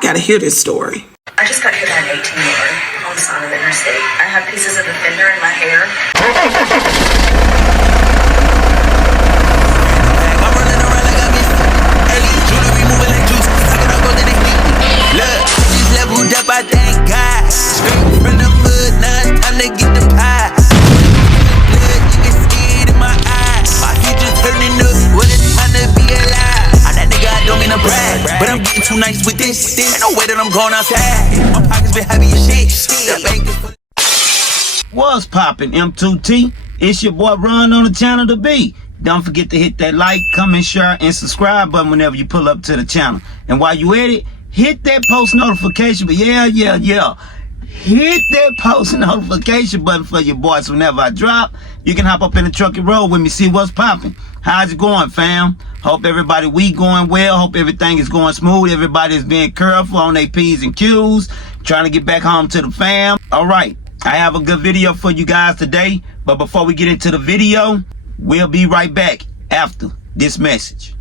gotta hear this story. I just got hit by an 18-wheeler on the side of the interstate. I have pieces of the fender in my hair. Look, she's leveled up, I thank God. Straight from the mud, now it's time to get the pie. Blood, you can see it in my eyes. My future turning up, what it's time to be alive. I'm that nigga, I don't mean to brag, but I'm getting too nice with this. Ain't no way that I'm going outside. My pockets been heavy as shit. The bank is... What's poppin', M2T? It's your boy Run on the channel to be. Don't forget to hit that like, comment, share, and subscribe button whenever you pull up to the channel. And while you at it, hit that post notification. But yeah. Hit that post notification button for your boys whenever I drop. You can hop up in the truck and roll with me, see what's popping. How's it going, fam? Hope everybody week going well. Hope everything is going smooth. Everybody's being careful on their P's and Q's. Trying to get back home to the fam. All right, I have a good video for you guys today. But before we get into the video, we'll be right back after this message.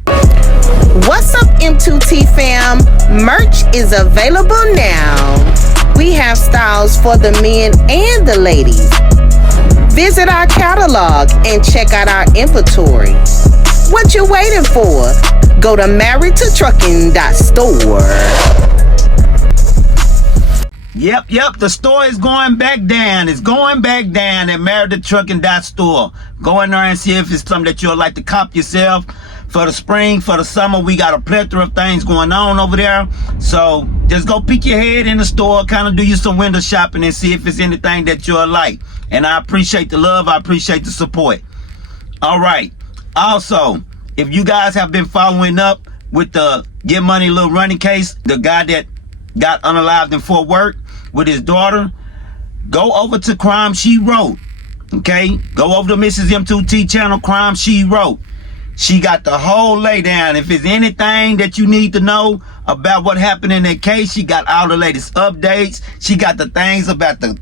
What's up, M2T fam? Merch is available now. We have styles for the men and the ladies. Visit our catalog and check out our inventory. What you waiting for? Go to marriedtotrucking.store. Yep, the store is going back down. It's going back down at marriedtotrucking.store. Go in there and see if it's something that you'll like to cop yourself. For the spring, for the summer, we got a plethora of things going on over there. So just go peek your head in the store, kind of do you some window shopping and see if it's anything that you'll like. And I appreciate the love. I appreciate the support. All right. Also, if you guys have been following up with the Get Money Little Running case, the guy that got unalived in Fort Worth with his daughter, go over to Crime She Wrote. Okay? Go over to Mrs. M2T channel, Crime She Wrote. She got the whole laydown. If there's anything that you need to know about what happened in that case, she got all the latest updates. She got the things about the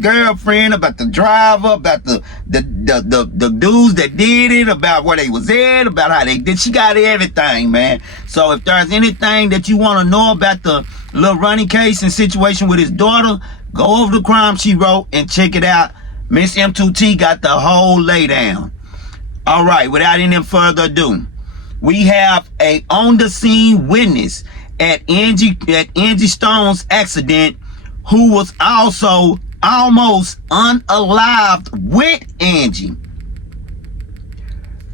girlfriend, about the driver, about the dudes that did it, about where they was at, about how they did. She got everything, man. So if there's anything that you want to know about the little running case and situation with his daughter, go over to Crime She Wrote and check it out. Miss M2T got the whole laydown. All right, without any further ado, we have a on-the-scene witness at Angie Stone's accident who was also almost unalived with Angie.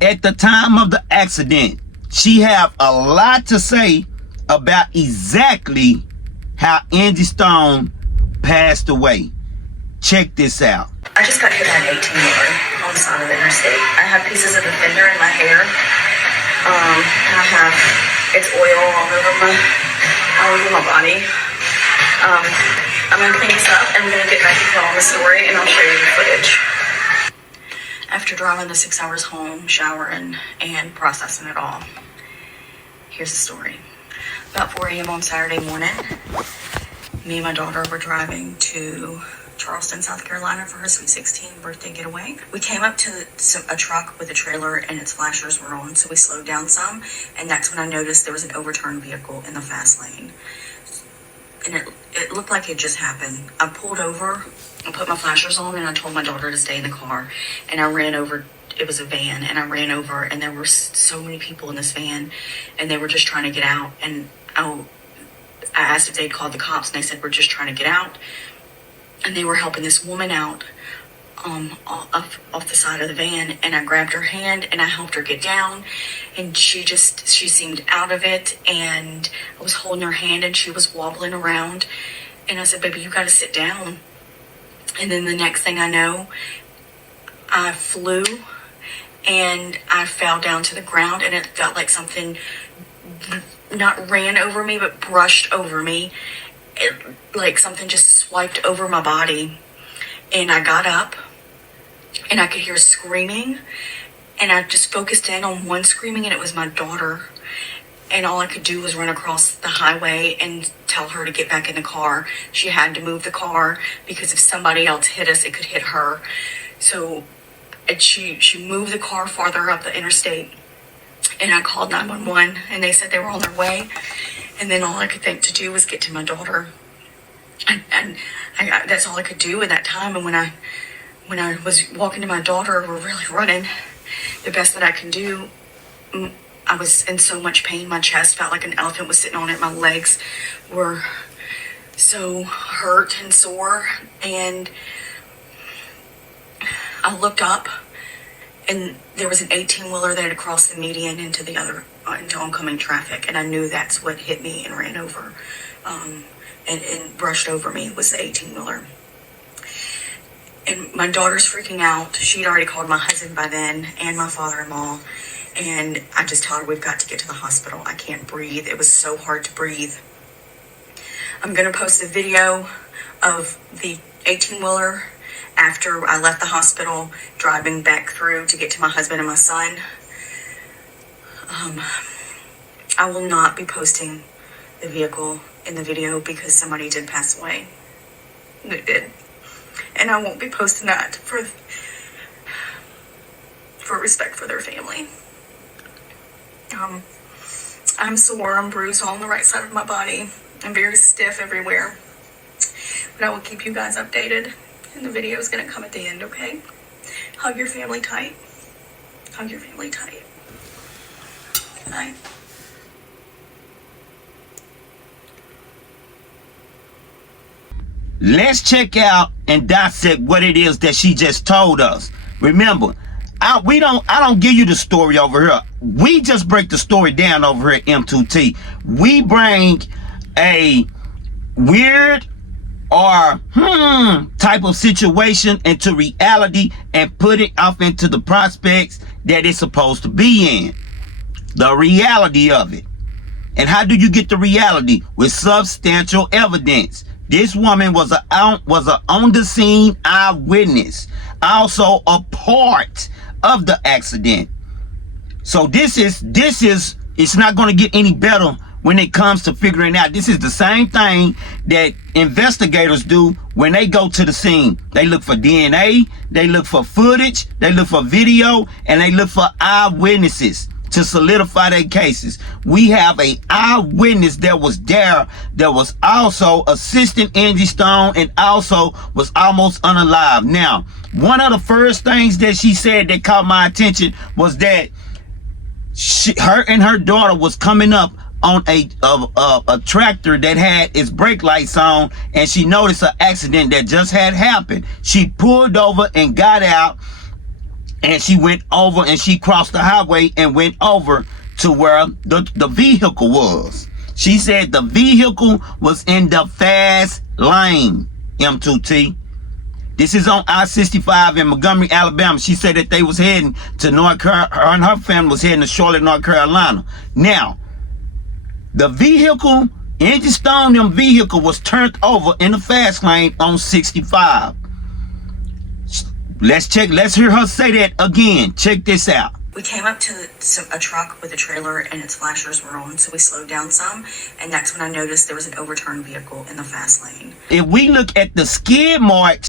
At the time of the accident, she have a lot to say about exactly how Angie Stone passed away. Check this out. I just got hit by an 18-wheeler on the side of the interstate. I have pieces of the fender in my hair. It's oil all over my body. I'm gonna clean this up and we're gonna get back to telling the story and I'll show you the footage. After driving the 6 hours home, showering, and processing it all, here's the story. About 4 a.m. on Saturday morning, me and my daughter were driving to Charleston, South Carolina for her Sweet 16 birthday getaway. We came up to a truck with a trailer and its flashers were on, so we slowed down some, and that's when I noticed there was an overturned vehicle in the fast lane. And it looked like it just happened. I pulled over, I put my flashers on, and I told my daughter to stay in the car, and I ran over. It was a van, and I ran over, and there were so many people in this van, and they were just trying to get out, and I asked if they'd called the cops, and they said, we're just trying to get out. And they were helping this woman out off the side of the van, and I grabbed her hand and I helped her get down, and she seemed out of it, and I was holding her hand and she was wobbling around, and I said, baby, you gotta sit down. And then the next thing I know, I flew and I fell down to the ground, and it felt like something not ran over me but brushed over me. Like something just swiped over my body, and I got up and I could hear screaming, and I just focused in on one screaming, and it was my daughter, and all I could do was run across the highway and tell her to get back in the car. She had to move the car because if somebody else hit us, it could hit her. So she moved the car farther up the interstate, and I called 911, and they said they were on their way. And then all I could think to do was get to my daughter. And that's all I could do at that time. And when I was walking to my daughter, we're really running. The best that I can do, I was in so much pain. My chest felt like an elephant was sitting on it. My legs were so hurt and sore. And I looked up, and there was an 18-wheeler that had crossed the median into into oncoming traffic. And I knew that's what hit me and ran over. And brushed over me was the 18-wheeler. And my daughter's freaking out. She'd already called my husband by then and my father-in-law. And I just told her, we've got to get to the hospital. I can't breathe. It was so hard to breathe. I'm going to post a video of the 18-wheeler after I left the hospital, driving back through to get to my husband and my son. I will not be posting the vehicle in the video because somebody did pass away. They did. And I won't be posting that for respect for their family. I'm sore, I'm bruised all on the right side of my body. I'm very stiff everywhere. But I will keep you guys updated. And the video is going to come at the end, okay? Hug your family tight. Hug your family tight. Good night. Let's check out and dissect what it is that she just told us. Remember, I don't give you the story over here. We just break the story down over here at M2T. We bring a weird or type of situation into reality and put it off into the prospects that it's supposed to be in. The reality of it. And how do you get the reality? With substantial evidence. This woman was a on the scene eyewitness, also a part of the accident. So this is it's not going to get any better when it comes to figuring out. This is the same thing that investigators do when they go to the scene. They look for DNA, they look for footage, they look for video, and they look for eyewitnesses to solidify their cases. We have a eyewitness that was there, that was also assisting Angie Stone and also was almost unalive. Now, one of the first things that she said that caught my attention was that her and her daughter was coming up on a tractor that had its brake lights on, and she noticed an accident that just had happened. She pulled over and got out, and she went over and she crossed the highway and went over to where the vehicle was. She said the vehicle was in the fast lane, M2T. This is on I-65 in Montgomery, Alabama. She said that they was heading to North Carolina. Her and her family was heading to Charlotte, North Carolina. Now, the vehicle, Angie Stone, them vehicle was turned over in the fast lane on 65. Let's hear her say that again. Check this out. We came up to a truck with a trailer and its flashers were on, so we slowed down some, and that's when I noticed there was an overturned vehicle in the fast lane. If we look at the skid marks,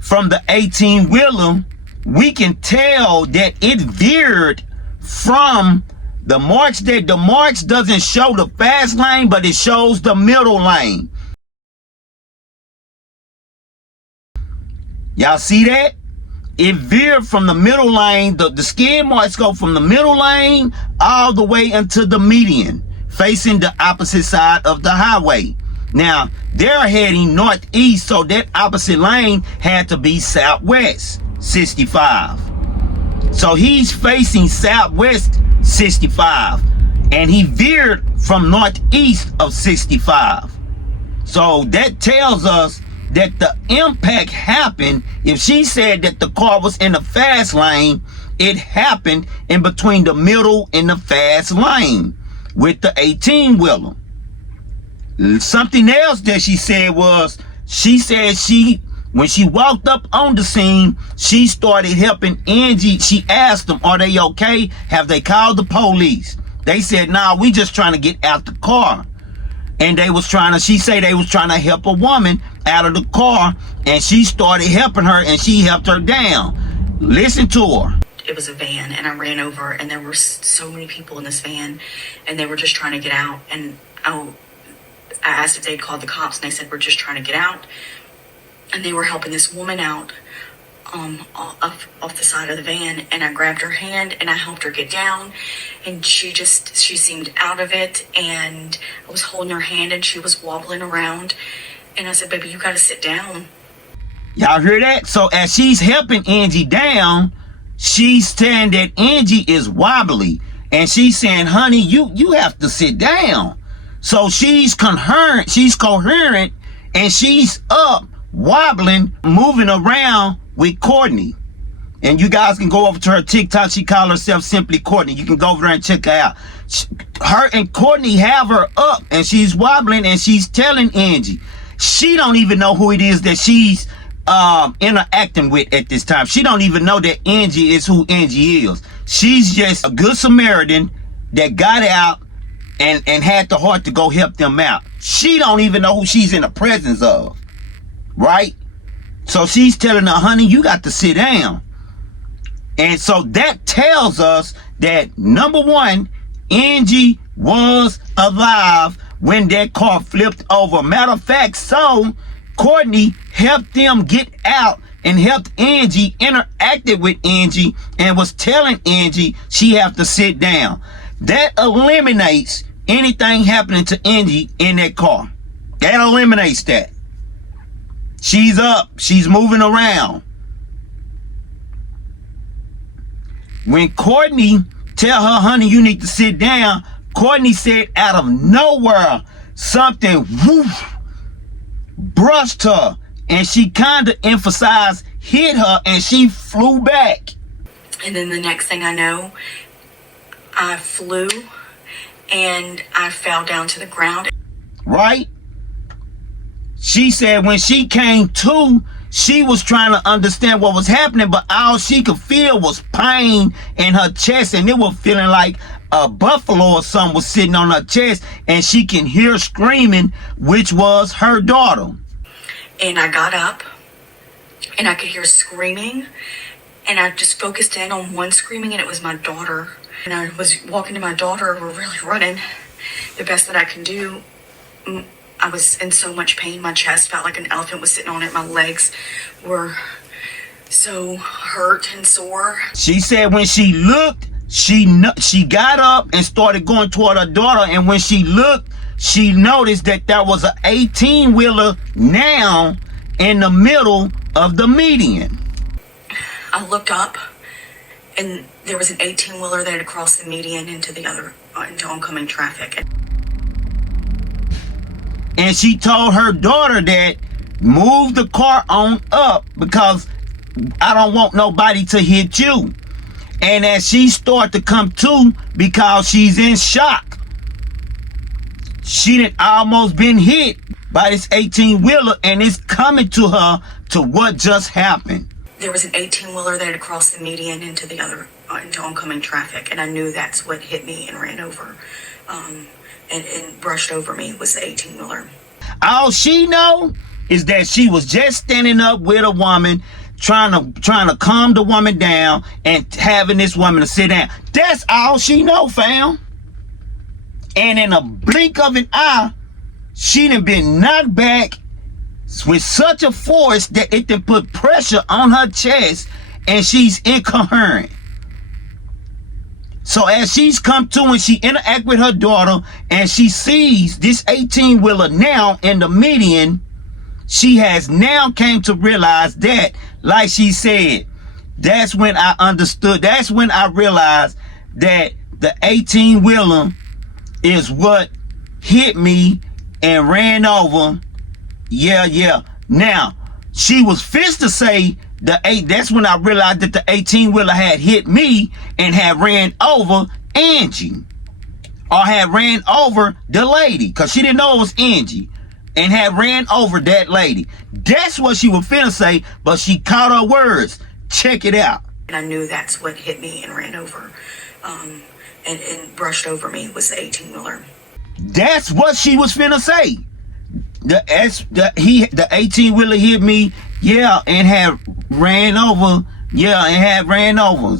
from the 18-wheeler, we can tell that it veered from the marks. That the marks doesn't show the fast lane, but it shows the middle lane. Y'all see that? It veered from the middle lane. The skid marks go from the middle lane all the way into the median, facing the opposite side of the highway. Now, they're heading northeast, so that opposite lane had to be southwest 65. So he's facing southwest 65, and he veered from northeast of 65. So that tells us that the impact happened. If she said that the car was in the fast lane, it happened in between the middle and the fast lane with the 18-wheeler. Something else that she said was, she said she When she walked up on the scene, she started helping Angie. She asked them, are they okay? Have they called the police? They said, nah, we just trying to get out the car. And she said they was trying to help a woman out of the car, and she started helping her, and she helped her down. Listen to her. It was a van, and I ran over, and there were so many people in this van, and they were just trying to get out. And I asked if they'd called the cops, and they said, we're just trying to get out. And they were helping this woman out off the side of the van, and I grabbed her hand and I helped her get down, and she seemed out of it, and I was holding her hand and she was wobbling around, and I said, baby, you gotta sit down. Y'all hear that? So as she's helping Angie down, she's saying that Angie is wobbly, and she's saying, honey, you have to sit down. So she's coherent, and she's up, wobbling, moving around with Courtney. And you guys can go over to her TikTok. She calls herself Simply Courtney. You can go over there and check her out. Her and Courtney have her up, and she's wobbling, and she's telling Angie. She don't even know who it is that she's interacting with at this time. She don't even know that Angie is who Angie is. She's just a good Samaritan that got out and had the heart to go help them out. She don't even know who she's in the presence of. Right? So she's telling her, honey, you got to sit down. And so that tells us that, number one, Angie was alive when that car flipped over. Matter of fact, so Courtney helped them get out and helped Angie, interacted with Angie, and was telling Angie she have to sit down. That eliminates anything happening to Angie in that car. That eliminates that. She's up. She's moving around. When Courtney tell her, honey, you need to sit down, Courtney said out of nowhere, something whoosh, brushed her, and she kind of emphasized hit her, and she flew back. And then the next thing I know, I flew and I fell down to the ground. Right? She said when she came to, she was trying to understand what was happening, but all she could feel was pain in her chest, and it was feeling like a buffalo or something was sitting on her chest, and she can hear screaming, which was her daughter. And I got up, and I could hear screaming, and I just focused in on one screaming, and it was my daughter. And I was walking to my daughter, we're really running the best that I can do. I was in so much pain. My chest felt like an elephant was sitting on it. My legs were so hurt and sore. She said when she looked, she got up and started going toward her daughter, and when she looked, she noticed that there was an 18-wheeler now in the middle of the median. I looked up, and there was an 18-wheeler that had crossed the median into oncoming traffic. And she told her daughter that move the car on up because I don't want nobody to hit you. And as she started to come to, because she's in shock, she had almost been hit by this 18-wheeler, and it's coming to her to what just happened. There was an 18-wheeler that had crossed the median into oncoming traffic, and I knew that's what hit me and ran over. And brushed over me was the 18-wheeler. All she know is that she was just standing up with a woman, trying to calm the woman down and having this woman to sit down. That's all she know, fam. And in a blink of an eye, she done been knocked back with such a force that it done put pressure on her chest, and she's incoherent. So as she's come to and she interact with her daughter, and she sees this 18-wheeler now in the median, she has now came to realize that, like she said, that's when I understood, that's when I realized that the 18-wheeler is what hit me and ran over. Yeah. Now, she was fixed to say that's when I realized that the 18-wheeler had hit me and had ran over Angie, or had ran over the lady, because she didn't know it was Angie. and had ran over that lady. That's what she was finna say, but she caught her words. Check it out. And I knew that's what hit me and ran over, and brushed over me was the 18-wheeler. That's what she was finna say. The 18-wheeler hit me, yeah, and had ran over, yeah, and had ran over.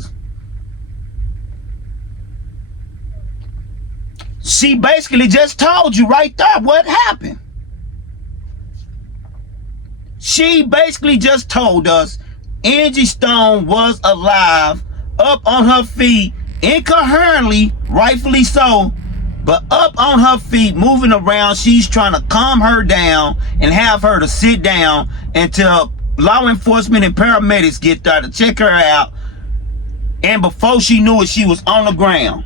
She basically just told you right there what happened. She basically just told us Angie Stone was alive, up on her feet, incoherently, rightfully so, but up on her feet, moving around. She's trying to calm her down and have her to sit down until law enforcement and paramedics get there to check her out. And before she knew it, she was on the ground.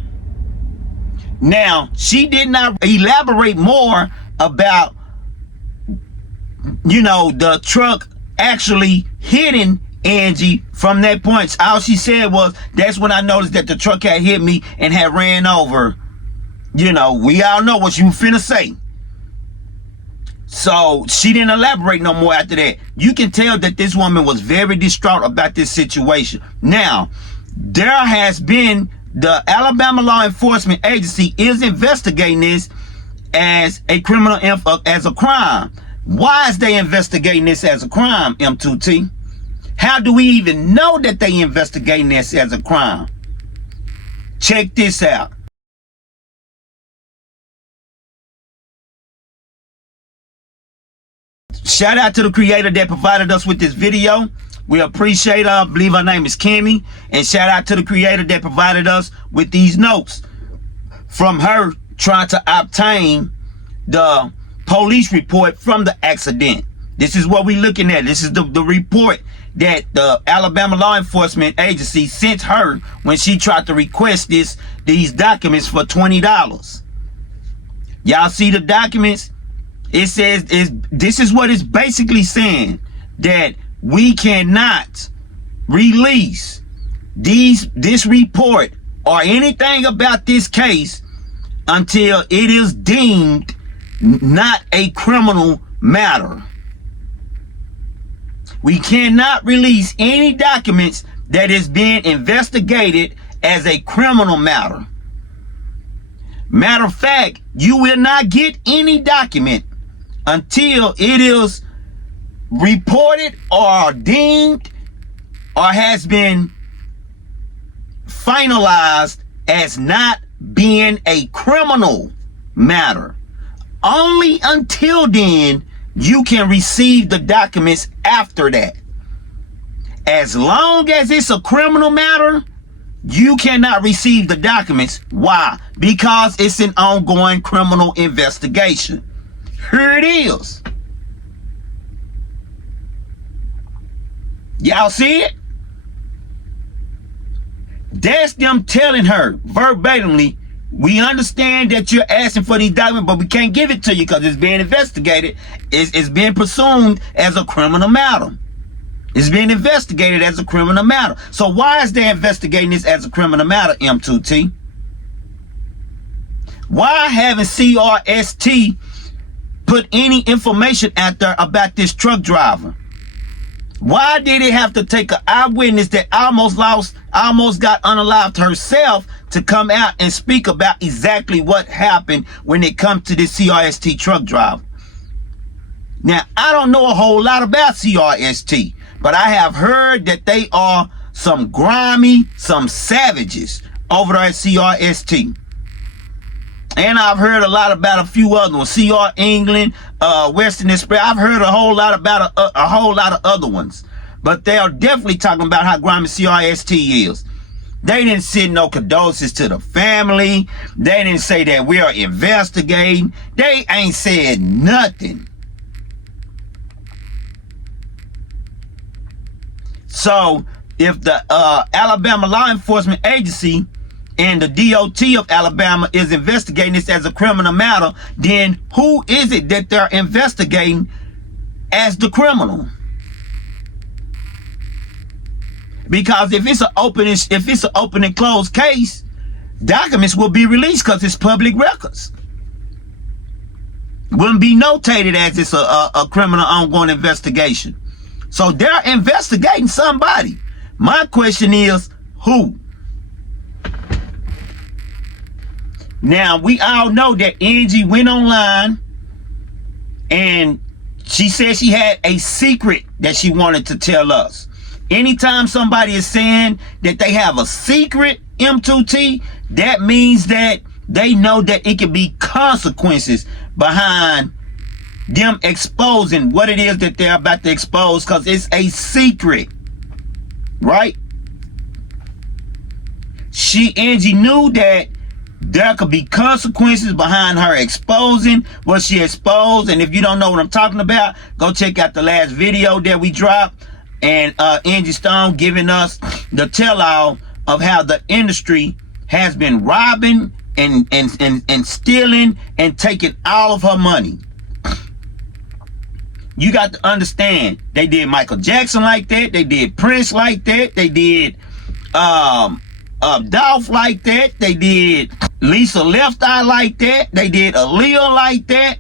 Now, she did not elaborate more about, you know, the truck actually hitting Angie from that point. All she said was, that's when I noticed that the truck had hit me and had ran over. You know, we all know what you finna say. So she didn't elaborate no more after that. You can tell that this woman was very distraught about this situation. Now, there has been, the Alabama Law Enforcement Agency is investigating this as a criminal, as a crime. Why is they investigating this as a crime, M2T? How do we even know that they investigating this as a crime? Check this out. Shout out to the creator that provided us with this video. We appreciate her. I believe her name is Kimmy. And shout out to the creator that provided us with these notes from her trying to obtain the police report from the accident. This is what we're looking at. This is the report that the Alabama Law Enforcement Agency sent her when she tried to request these documents for $20. Y'all see the documents? It says, this is what it's basically saying, that we cannot release this report or anything about this case until it is deemed not a criminal matter. We cannot release any documents that is being investigated as a criminal matter. Matter of fact, you will not get any document until it is reported or deemed or has been finalized as not being a criminal matter. Only until then you can receive the documents after that. As long as it's a criminal matter, you cannot receive the documents. Why? Because it's an ongoing criminal investigation. Here it is. Y'all see it? That's them telling her verbatimly, we understand that you're asking for these documents, but we can't give it to you because it's being investigated. It's being presumed as a criminal matter. It's being investigated as a criminal matter. So why is they investigating this as a criminal matter, M2T? Why haven't CRST put any information out there about this truck driver? Why did it have to take an eyewitness that almost got unalived herself to come out and speak about exactly what happened when it comes to this CRST truck driver? Now, I don't know a whole lot about CRST, but I have heard that they are some grimy, some savages over there at CRST. And I've heard a lot about a few other ones, CR England, Western Express. I've heard a whole lot about a whole lot of other ones. But they are definitely talking about how grimy CRST is. They didn't send no condolences to the family. They didn't say that we are investigating. They ain't said nothing. So if the Alabama Law Enforcement Agency and the DOT of Alabama is investigating this as a criminal matter, then who is it that they're investigating as the criminal? Because if it's an open and closed case, documents will be released because it's public records. wouldn't be notated as it's a criminal ongoing investigation. So they're investigating somebody. My question is, who? Now, we all know that Angie went online and she said she had a secret that she wanted to tell us. Anytime somebody is saying that they have a secret, M2T, that means that they know that it could be consequences behind them exposing what it is that they're about to expose, because it's a secret, right? Angie knew that there could be consequences behind her exposing what she exposed. And if you don't know what I'm talking about, go check out the last video that we dropped, and Angie Stone giving us the tell-all of how the industry has been robbing and stealing and taking all of her money. You got to understand, they did Michael Jackson like that, they did Prince like that, they did Dolph like that, they did Lisa Left Eye like that, they did Aaliyah like that,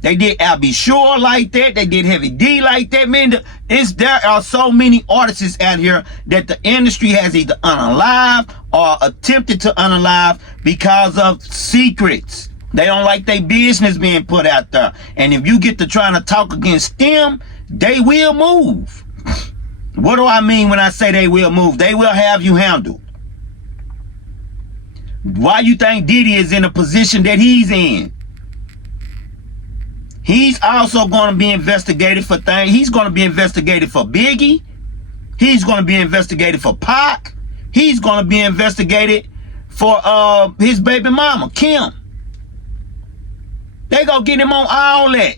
they did Albie Shore like that, they did Heavy D like that. Man, there are so many artists out here that the industry has either unalived or attempted to unalive because of secrets. They don't like their business being put out there. And if you get to trying to talk against them, they will move. What do I mean when I say they will move? They will have you handled. Why you think Diddy is in the position that he's in? He's also going to be investigated for things. He's going to be investigated for Biggie. He's going to be investigated for Pac. He's going to be investigated for his baby mama, Kim. They gonna get him on all that.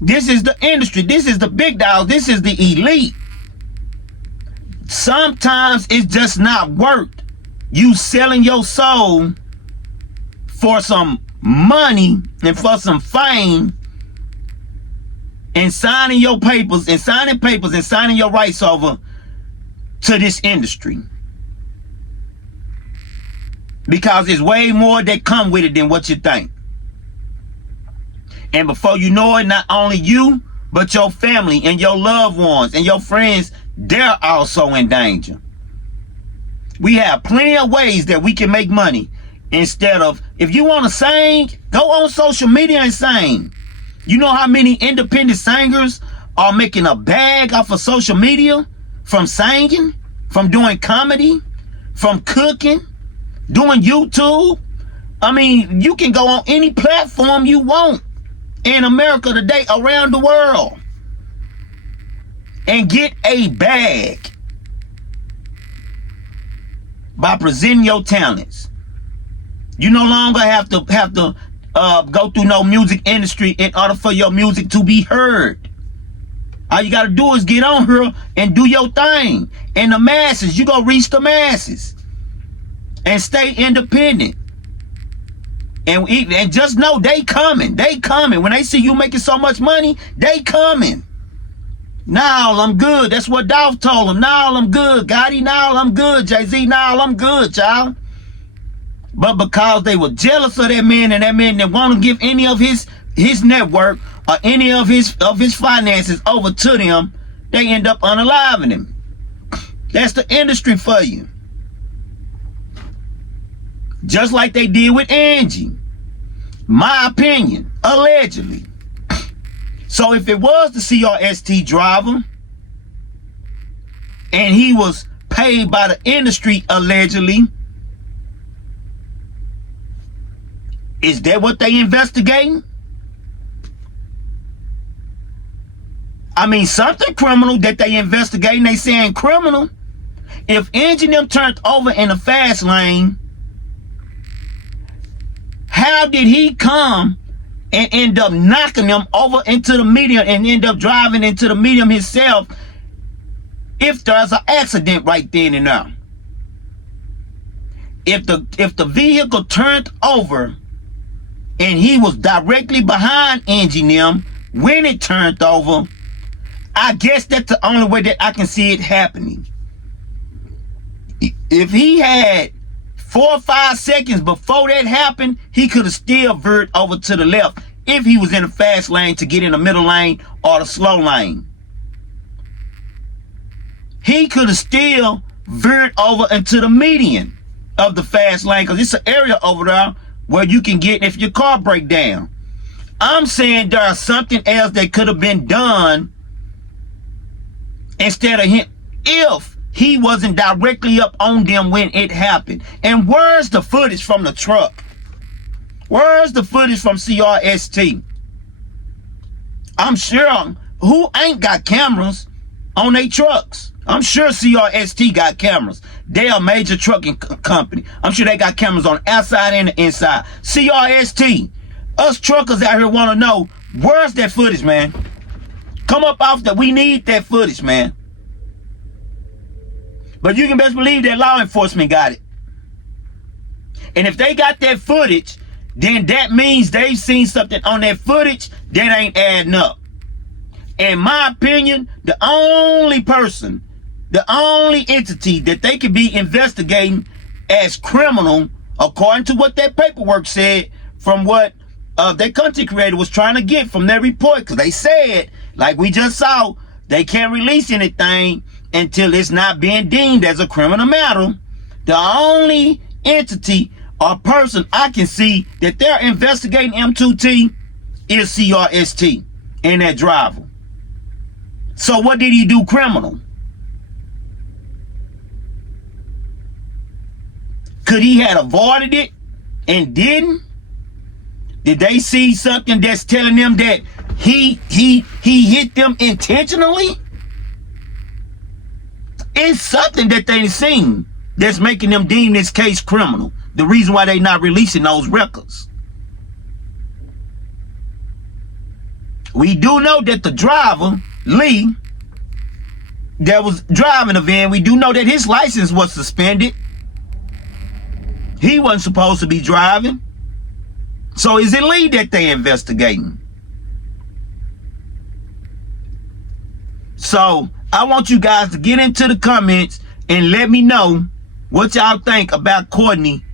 This is the industry. This is the big dogs. This is the elite. Sometimes it's just not worth you selling your soul for some money and for some fame and signing your papers and signing your rights over to this industry. Because there's way more that come with it than what you think. And before you know it, not only you, but your family and your loved ones and your friends, they're also in danger. We have plenty of ways that we can make money. Instead of, if you want to sing, go on social media and sing. You know how many independent singers are making a bag off of social media from singing, from doing comedy, from cooking, doing YouTube? I mean, you can go on any platform you want in America today, around the world, and get a bag by presenting your talents. You no longer have to go through no music industry in order for your music to be heard. All you gotta do is get on here and do your thing. And the masses, you go reach the masses. And stay independent. And just know they coming. They coming. When they see you making so much money, they coming. Now I'm good. That's what Dolph told him. Now I'm good. Gotti, now I'm good. Jay-Z, now I'm good, y'all. But because they were jealous of that man, and that man didn't want to give any of his network or any of his finances over to them, they end up unaliving him. That's the industry for you. Just like they did with Angie. My opinion, allegedly. So if it was the CRST driver and he was paid by the industry allegedly, is that what they investigating? I mean, something criminal that they investigating, they saying criminal. If Angie and them turned over in the fast lane, how did he come and end up knocking them over into the medium and end up driving into the medium himself if there's an accident right then and there? If the vehicle turned over and he was directly behind Angie and them when it turned over, I guess that's the only way that I can see it happening. If he had 4 or 5 seconds before that happened, he could have still veered over to the left if he was in the fast lane to get in the middle lane or the slow lane. He could have still veered over into the median of the fast lane, because it's an area over there where you can get if your car break down. I'm saying there's something else that could have been done instead of him if he wasn't directly up on them when it happened. And where's the footage from the truck? Where's the footage from CRST? I'm sure who ain't got cameras on their trucks? I'm sure CRST got cameras. They are a major trucking company. I'm sure they got cameras on the outside and the inside. CRST, us truckers out here want to know, where's that footage, man? Come up off that. We need that footage, man. But you can best believe that law enforcement got it. And if they got that footage, then that means they've seen something on that footage that ain't adding up. In my opinion, the only person, the only entity that they could be investigating as criminal, according to what that paperwork said, from what their content creator was trying to get from their report, because they said, like we just saw, they can't release anything until it's not being deemed as a criminal matter. The only entity or person I can see that they're investigating M2T is CRST and that driver. So what did he do criminal? Could he have avoided it and didn't? Did they see something that's telling them that he hit them intentionally? It's something that they've seen that's making them deem this case criminal. The reason why they not releasing those records. We do know that the driver, Lee, that was driving the van, we do know that his license was suspended. He wasn't supposed to be driving. So is it Lee that they investigating? So I want you guys to get into the comments and let me know what y'all think about Courtney.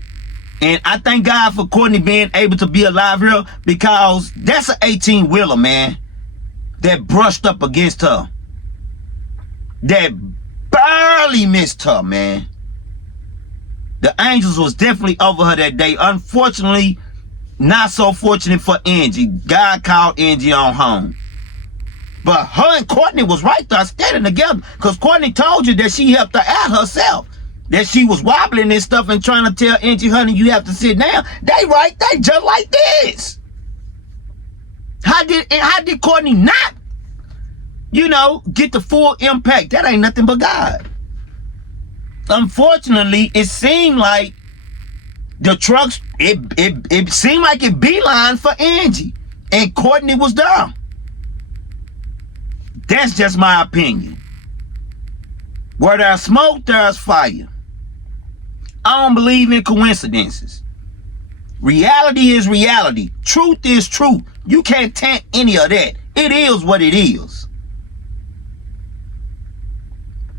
And I thank God for Courtney being able to be alive here, because that's an 18-wheeler, man, that brushed up against her. That barely missed her, man. The angels was definitely over her that day. Unfortunately, not so fortunate for Angie. God called Angie on home. But her and Courtney was right there standing together, because Courtney told you that she helped her out herself. That she was wobbling and stuff and trying to tell Angie, honey, you have to sit down. They right there just like this. How did Courtney not, get the full impact? That ain't nothing but God. Unfortunately, it seemed like the trucks, it seemed like it beeline for Angie. And Courtney was there. That's just my opinion. Where there's smoke, there's fire. I don't believe in coincidences. Reality is reality. Truth is truth. You can't taint any of that. It is what it is.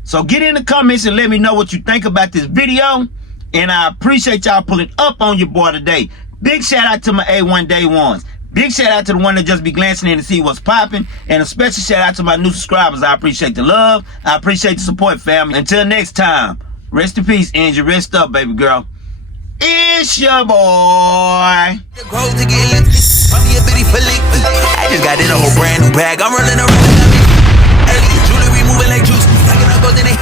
So get in the comments and let me know what you think about this video. And I appreciate y'all pulling up on your boy today. Big shout out to my A1 Day Ones. Big shout out to the one that just be glancing in to see what's popping. And a special shout out to my new subscribers. I appreciate the love. I appreciate the support, family. Until next time, rest in peace, Angie. Rest up, baby girl. It's your boy. The growth to get lifted. I'm your bitty for liquid. I just got in a whole brand new bag. I'm running around. Early jewelry moving like juice. Stacking up gold in it.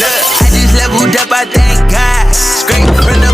Look, I just leveled up. I thank God. Straight from the